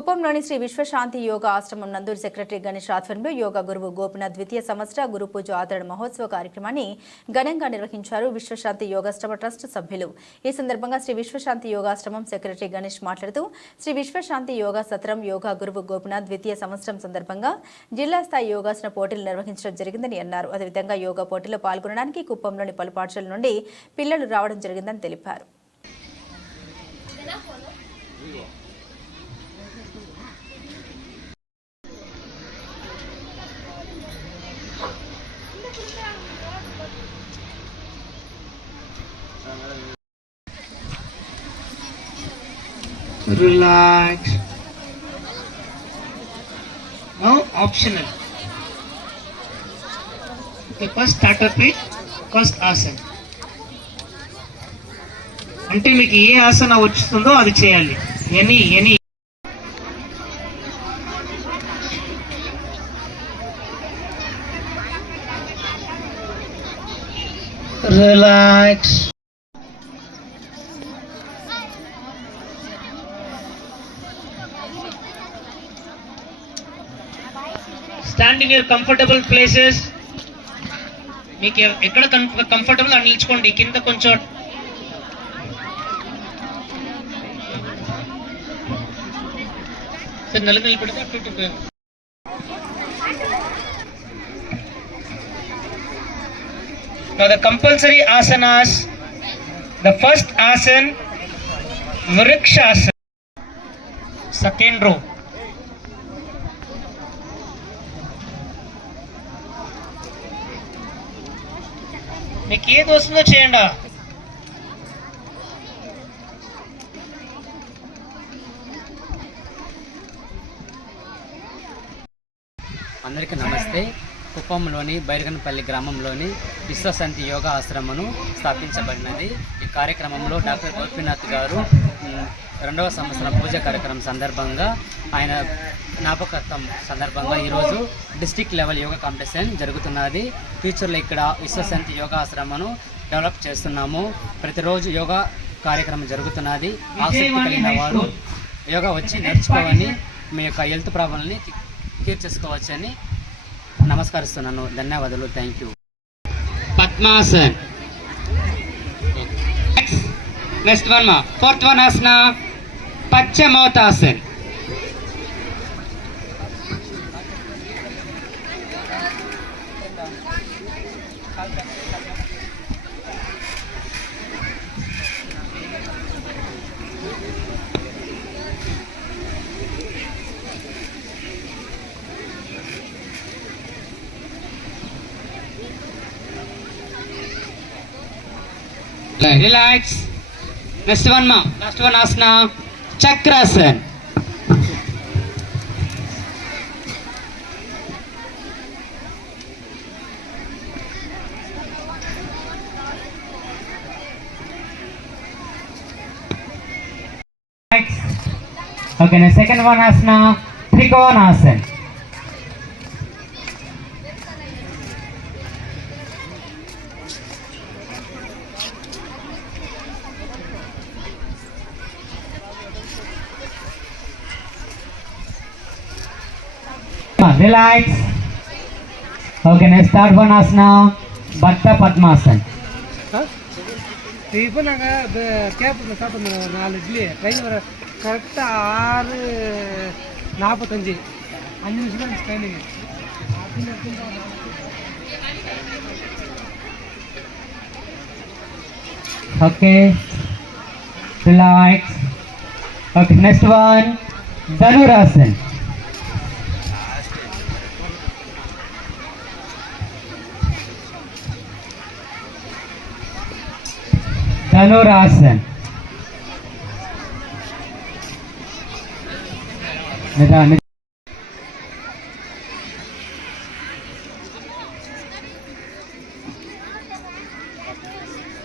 కుప్పంలోని శ్రీ విశ్వశాంతి యోగా ఆశ్రమం నందూరు సెక్రటరీ గణేష్ ఆధ్వర్యంలో యోగా గురువు గోపినాథ్ ద్వితీయ సంవత్సర గురు పూజ ఆదరణ మహోత్సవ కార్యక్రమాన్ని ఘనంగా నిర్వహించారు విశ్వశాంతి యోగాశ్రమ ట్రస్ట్ సభ్యులు. ఈ సందర్భంగా శ్రీ విశ్వశాంతి యోగాశ్రమం సెక్రటరీ గణేష్ మాట్లాడుతూ శ్రీ విశ్వశాంతి యోగా సత్రం యోగా గురువు గోపినాథ్ ద్వితీయ సంవత్సరం సందర్భంగా జిల్లా స్థాయి యోగాసన పోటీలు నిర్వహించడం జరిగిందని అన్నారు. అదేవిధంగా యోగా పోటీలో పాల్గొనడానికి కుప్పంలోని పలు పాఠశాల నుండి పిల్లలు రావడం జరిగిందని తెలిపారు. Relax. Now optional. Okay, first start up with first asana. అంటే మీకు ఏ ఆసన వచ్చుతుందో అది చేయాలి any any relax Stand in your comfortable places మీకు ఎ- ఎక్కడ కంఫర్టబుల్ అని నిల్చుకోండి కింద కొంచెం సరే నెల నిలబడితే అటు ఇటు పోయాం. Now the compulsory asanas, the first asan, Vrikshasana, second row. మీకు ఏది వస్తుందో చేయండి. అందరికీ నమస్తే. కుప్పంలోని బైరగనపల్లి గ్రామంలోని విశ్వశాంతి యోగా ఆశ్రమను స్థాపించబడినది. ఈ కార్యక్రమంలో డాక్టర్ గోపీనాథ్ గారు రెండవ సంవత్సరం పూజ కార్యక్రమం సందర్భంగా ఆయన జ్ఞాపకత్వం సందర్భంగా ఈరోజు డిస్టిక్ లెవెల్ యోగా కాంపిటీషన్ జరుగుతున్నది. ఫ్యూచర్లో ఇక్కడ విశ్వశాంతి యోగా ఆశ్రమను డెవలప్ చేస్తున్నాము. ప్రతిరోజు యోగా కార్యక్రమం జరుగుతున్నది. ఆసక్తి కలిగిన వారు యోగా వచ్చి నేర్చుకోవని మీ యొక్క హెల్త్ ప్రాబ్లమ్ని క్యూర్ చేసుకోవచ్చని నమస్కరిస్తున్నాను. ధన్యవాదాలు. Thank you Padmasan. Next one fourth one आसन पच्चमौत आसन relax. Next one, ma. Last one, ask now. Chakrasan. Okay, the second one ask now Trikonasana. relax. Okay, next third one asana, Bhatta Padmasana. இப்போ நாங்கள் அது கேப்பத்தில் சாப்பிட்ருந்தோம் நாலு idli train வர கரெக்டாக ஆறு நாற்பத்தஞ்சு அஞ்சு நிமிஷம் ட்ரெயினுக்கு okay relax okay next one dhanuராசன் धनुरासन निधान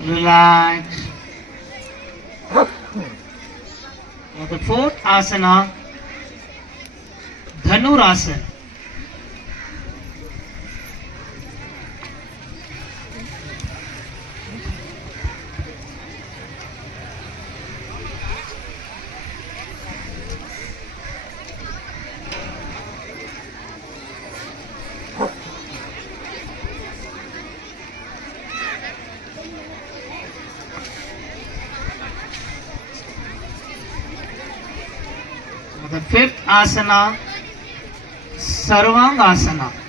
Relax. Now the fourth asana, Dhanurasana. The fifth asana, Sarvangasana.